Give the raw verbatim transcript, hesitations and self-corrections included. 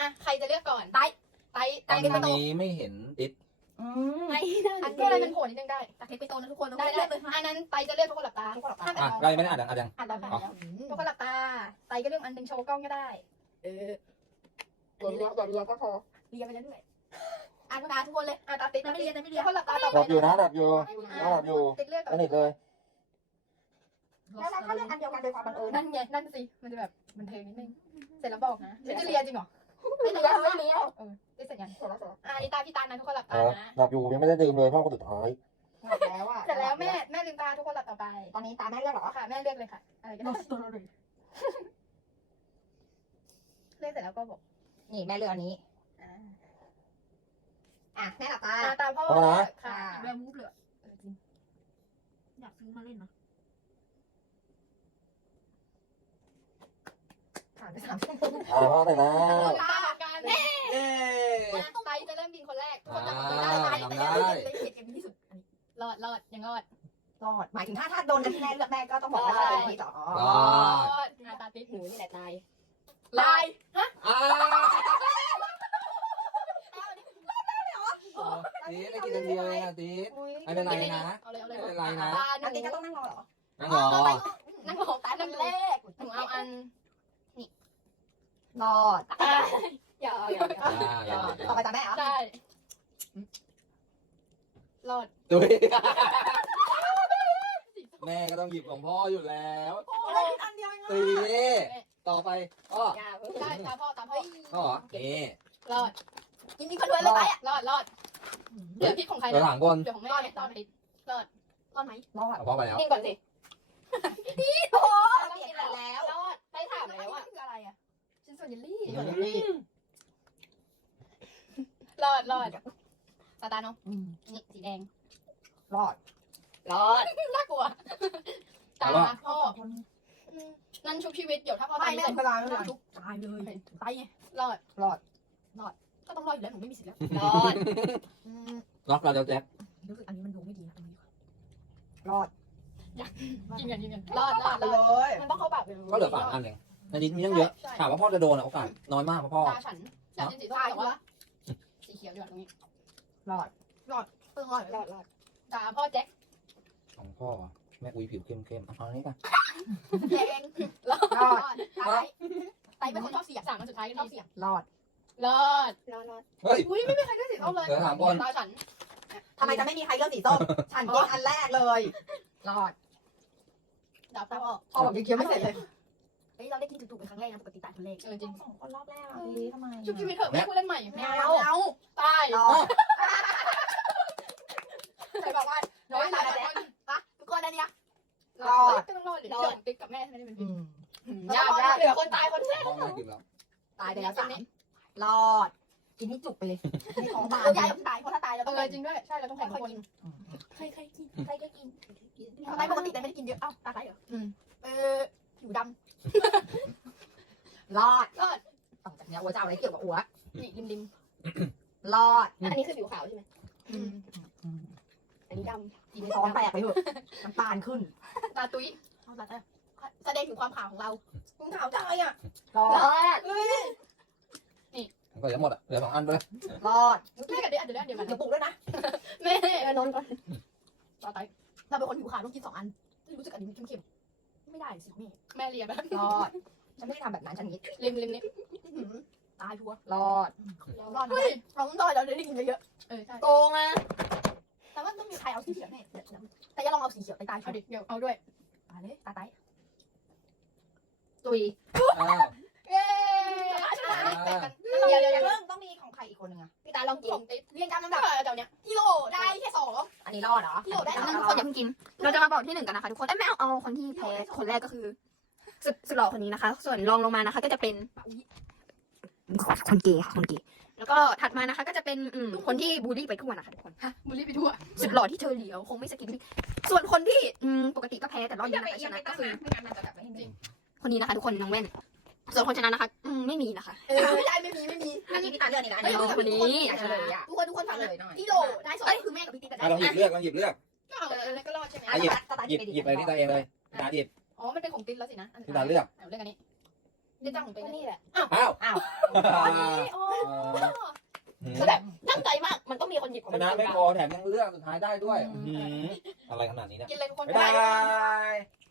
อ่ะใครจะเลือกก่อนไตไตไตอันเทคไปโตนี้ไม่เห็นติดไม่ได้อันก็อะไรมันโผล่นิดนึงได้แต่เทคไปโตนะทุกคนได้ได้อันนั้นไตจะเลือกทุกคนหลับตาทุกคนหลับตาอ่ะได้ไม่ได้อ่านอ่านยังอ่านแล้วค่ะทุกคนหลับตาไตก็เลือกอันนึงโชว์กล้องก็ได้เอออย่าเรียนอย่าเรียนก็พอเรียนไปเรื่อยอ่านตาทุกคนเลยอ่านตาติดไม่เรียนไม่เรียนทุกคนหลับตาต่อไปดับอยู่นะดับอยู่ดับอยู่ติดเลือกก่อสนิทเลยแล้วเราก็เลือกอันเดียวกันโดยความบังเอิญนั่นไงนั่นสิมันจะแบบมันเทิงนิดนึงเสร็จแล้วบอกนะไม่จะเรียนจริงเหรอไม่เรียนไม่เรียนเออได้เสร็จยังเสร็จแล้วเสร็จแล้วอ่านี่ตาพี่ตานะทุกคนหลับเอตาอนะดับอยู่ยังไม่ได้ดื่มเลยเพราะคนสุดท้ายหมดแล้วอ่ะเสร็จแล้วแม่แม่ลืมตาทุกคนหลับต่อไปตอนนี้ตาแม่เลือกเหรอค่ะแม่เลือกเลยค่ะอะไรก็ได้เลือกเสร็จแล้วก็บอกนี่แม่เลือกอันนี้อ่าอ่ะแม่หลับตาตาพ่อค่ะแม่มูฟเลยจริงอยากซื้อมาเล่นนะผ่านไปสามชั่วโมงอ่าพ่อแต่นะตาการแม่เย้ไตจะเริ่มบินคนแรกทุกคนจะอ่าได้ไตทำแต่ได้ยังไม่ได้เก็บที่สุดรอดรอดยังรอดรอดหมายถึงถ้าถ้าโดนกันที่แม่เลือกแม่ก็ต้องบอกว่าเป็นที่ต่อรอดอาตาติดหนูนี่แหละตายลายฮะอ่าตีได้กินอันเดียวเองอ่ะตีไม่เป็นไรนะเอาเลยเอาเลยไม่เป็นไรนะตาอันนี้ก็ต้องนั่งรอเหรอนั่งรอนั่งรอตานั่งแรกหนูเอาอันรอดอย่าอย่าอ่าอย่าต่อไปตาแม่เหรอใช่รอดตุ้ยแม่ก็ต้องหยิบของพ่ออยู่แล้วได้อันเดียวเองตีต่อไปอ้ออย่าได้ตาพ่อตาพ่อก็เหรอนี่รอดกินกินคนรวยเลยไปอ่ะรอดรอดเดี๋ยวพิษของใครตัวหลังบนเดี๋ยวของแม่ตอนติดรอดรอดไหมรอดเอาพ่อไปแล้วกินก่อนสิโอ้ต้องเปลี่ยกินนกันแล้แล้ว วรอดไปถามแล้วอ่ะคืออะไรอ่ะชิ้นส่วนเยลลี่นี่รอดรอดตาตาเนาะนี่สีแดงรอดรอดน่ากลัวตาพ่อนั่นชุบชีวิตเดี๋ยวถ้าพ่อไม่ตายแม่เสร็จก็ตายพ่อชุบตายเลยตายไงรอดรอดก็ต้องรอดอยู่แล้วหนูไม่มีสิทธิ์แล้วรอดล็อกเราเดี๋ยวแจ็ครู้สึกอันนี้มันดูไม่ดีนะอันนี้รอดกินกันกินกันรอดรอดไปรอดเลยมันต้องเข้าปากเลยก็เหลือสามอันเองในนี้มีตั้งเยอะถามว่าพ่อจะโดนอ่ะโอกาสน้อยมากเพราะพ่อตาฉันอยากกินสีส้มแต่ว่าสีเขียวดีกว่าตรงนี้รอดเพิ่งรอดรอดรอดตาพ่อแจ็คของพ่อแม่อุ้ยผิวเข้มเข้มเอาอันนี้กันแดงรอดรอดตายตายเป็นคนชอบเสียงสั่งมันสุดท้ายก็ชอบเสียงรอดรอดรอดรอดเฮ้ยอุ้ยไม่มีใครได้สีส้มเลยเดี๋ยวถามก่อนตาฉันทำไมจะไม่มีใครเลือกสีส้มฉันกินอันแรกเลยรอดดาวตาพ่อพ่อบอกยังเคี้ยวไม่เสร็จเลยเฮ้ยเราได้กินจุกๆเป็นครั้งแรกนะปกติตายคนแรกเออจริงสองคนรอบแรกอ่ะดีทำไมชุบชีวิตเถอะไม่พูดเล่นใหม่ไม่เอาเอาตายรอดใครบอกว่าน้อยตายแล้วปะทุกคนอันเนี้ยรอดก็ต้องรอดเดี๋ยวติ๊กกับแม่ไม่ได้เป็นพิมยากยากเหลือคนตายคนแรกพ่อไม่กินแล้วตายไปแล้วสามรอด กินให้จุกไปเลยให้ท้องบานยายตายเพราะถ้าตายเราต้องจริงด้วยใช่เราต้องแข่งคนใครใครกินใครก็กินตายปกติแต่ไม่ได้กินเยอะเอ้าตาตายเหรอเออผิวดรอดำรอดต่อจากนี้อัวจะเอาอะไรเกี่ยวกับอัวนี่ริมริมรอดอันนี้คือผิวขาวใช่ไหมอันนี้ดกินท้องแตกไปเถอะน้ำตาลขึ้นำตาตุ้ยเอาตาตาแสดงถึงความขาวของเราคุณขาวจังเลยอ่ะรอรดอดมันก็เหลือหมดอ่ะเหลือสองอันไปเลยรอดแม่กับเดี๋ยวเดี๋ยวเดี๋ยวมันเดี๋ยวปลุกด้วยนะแม่แม่นอนก่อนตาตายเราเป็นคนผิวขาวต้องกินสองอันรู้สึกอันนี้มันเข้มๆไม่ได้สิแม่แม่เรียนแบบรอด ฉันไม่ได้ทำแบบนั้นฉันนี้ริมริมนี้ตายชัวร์รอดรอดเฮ้ยเราต้องรอดเราได้กินเยอะๆเออใช่โกงอ่ะแต่ว่าต้องมีใครเอาสีเขียวแน่แต่อย่าลองเอาสีเขียวไปตายเอาดิเดี๋ยวเอาด้วยตายเลยตาตายตุยอ้าวเย้ชนะแต่กันเดี๋ยวเดี๋ยวเดี๋เดี๋ยยว วเริ่มต้องมีของใครอีกคนนึงอะพี่ตาลองกินเรียงตามลำดับเดี๋ยวเนี้ยกิโลได้แค่สองอันนี้รอดเหรอกิโลได้แล้วสองทุกคนอย่าเพิ่งกิน เราจะมาบอกที่หนึ่งกันนะคะทุกคน เอ้ยไม่เอาเอาคนที่แพ้คนแรกก็คือสุดสุดหล่อคนนี้นะคะ ส่วนรองลงมานะคะ ก็จะเป็นคนเกย์ค่ะคนเกย์แล้วก็ถัดมานะคะ ก็จะเป็นอืมคนที่บูลลี่ไปทั่วนะคะทุกคนบุรีไปทั่วสุดหล่อที่เธอเหลียวคงไม่สกินส่วนคนที่อืมปกติก็แพ้แต่รอบนี้นะคะชนะก็คือคนนี้นะคะทุกคนน้องแว่น ส่วนคนชนะนะคะ อืมไม่มีนะคะเออได้ไม่มีไม่มีอันนี้พี่ตาเลือกนี่นะอันไม่นี้มีคนนี้อยากเฉลยอะทุกคนทุกคนฟังเฉเลลยยหน่อยกิโลได้สองคือแม่กับพี่ติ๊กอ่ะลองหยิบเลือกลองหยิบเลือกก็เอาแล้วก็รอดใช่ไหมอ่ะหยิบหยิบหยิบอะไรที่ตาเองเลยตาหยิบอ๋อมันเป็นของติ๊กแล้วสินะที่ตาเลือกเอาเลือกอันนี้ได้จ้างผมไปก็นี่นี่แหละอ้าวอ้าวอันนี้อ๋อคือแบบตั้งใจมากมันต้องมีคนหยิบของชมันนะไม่พอแถมยังเลือกสุดท้ายได้ด้วยอื้อหืออะไรขนาดนี้เนี่ยกินเลยทุกคนบ๊ายบาย